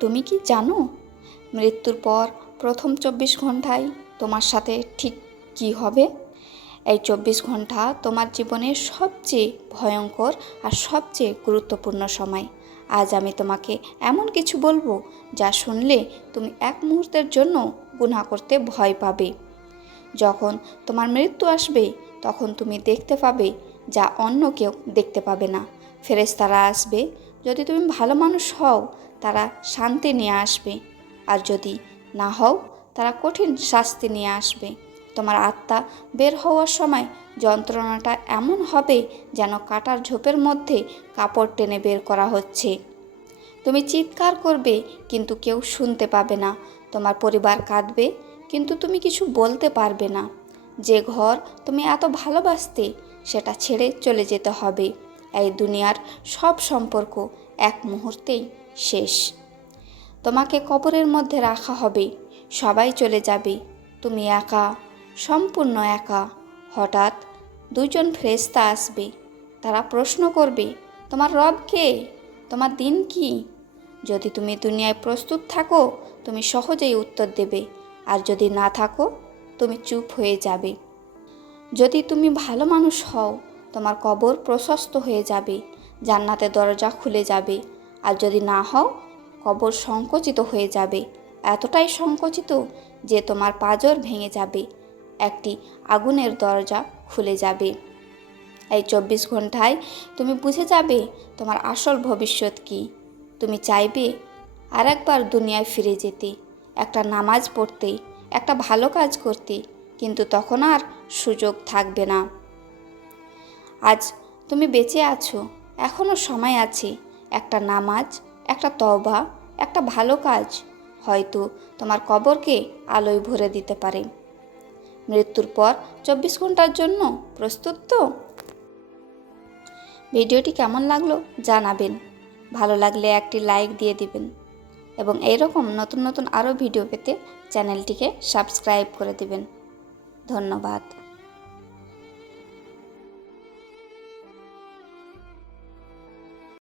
তুমি কি জানো মৃত্যুর পর প্রথম 24 ঘন্টায় তোমার সাথে ঠিক কী হবে? এই 24 ঘন্টা তোমার জীবনের সবচেয়ে ভয়ঙ্কর আর সবচেয়ে গুরুত্বপূর্ণ সময়। আজ আমি তোমাকে এমন কিছু বলবো যা শুনলে তুমি এক মুহূর্তের জন্য গুনাহ করতে ভয় পাবে। যখন তোমার মৃত্যু আসবে তখন তুমি দেখতে পাবে যা অন্য কেউ দেখতে পাবে না। ফেরেশতারা আসবে, যদি তুমি ভালো মানুষ হও তারা শান্তি নিয়ে আসবে, আর যদি না হও তারা কঠিন শাস্তি নিয়ে আসবে। তোমার আত্মা বের হওয়ার সময় যন্ত্রণাটা এমন হবে যেন কাটার ঝোপের মধ্যে কাপড় টেনে বের করা হচ্ছে। তুমি চিৎকার করবে কিন্তু কেউ শুনতে পাবে না। তোমার পরিবার কাঁদবে কিন্তু তুমি কিছু বলতে পারবে না। যে ঘর তুমি এত ভালোবাসতে সেটা ছেড়ে চলে যেতে হবে। এই দুনিয়ার সব সম্পর্ক এক মুহূর্তেই শেষ। তোমাকে কবরের মধ্যে রাখা হবে, সবাই চলে যাবে, তুমি একা, সম্পূর্ণ একা। হঠাৎ দুজন ফেরেশতা আসবে, তারা প্রশ্ন করবে, তোমার রব কে? তোমার দিন কি? যদি তুমি দুনিয়ায় প্রস্তুত থাকো তুমি সহজেই উত্তর দেবে, আর যদি না থাকো তুমি চুপ হয়ে যাবে। যদি তুমি ভালো মানুষ হও তোমার কবর প্রশস্ত হয়ে যাবে, জান্নাতের দরজা খুলে যাবে। আর যদি না হও কবর সংকুচিত হয়ে যাবে, এতটাই সংকুচিত যে তোমার পাঁজর ভেঙে যাবে, একটি আগুনের দরজা খুলে যাবে। এই 24 ঘন্টায় তুমি বুঝে যাবে তোমার আসল ভবিষ্যৎ কী। তুমি চাইবে আর একবার দুনিয়ায় ফিরে যেতে, একটা নামাজ পড়তে, একটা ভালো কাজ করতে, কিন্তু তখন আর সুযোগ থাকবে না। আজ তুমি বেঁচে আছো, এখনও সময় আছে। একটা নামাজ, একটা তওবা, একটা ভালো কাজ হয়তো তোমার কবরকে আলোয় ভরে দিতে পারে। মৃত্যুর পর 24 ঘন্টার জন্য প্রস্তুত তো? ভিডিওটি কেমন লাগলো জানাবেন। ভালো লাগলে একটি লাইক দিয়ে দিবেন এবং এইরকম নতুন নতুন আরও ভিডিও পেতে চ্যানেলটিকে সাবস্ক্রাইব করে দিবেন। ধন্যবাদ।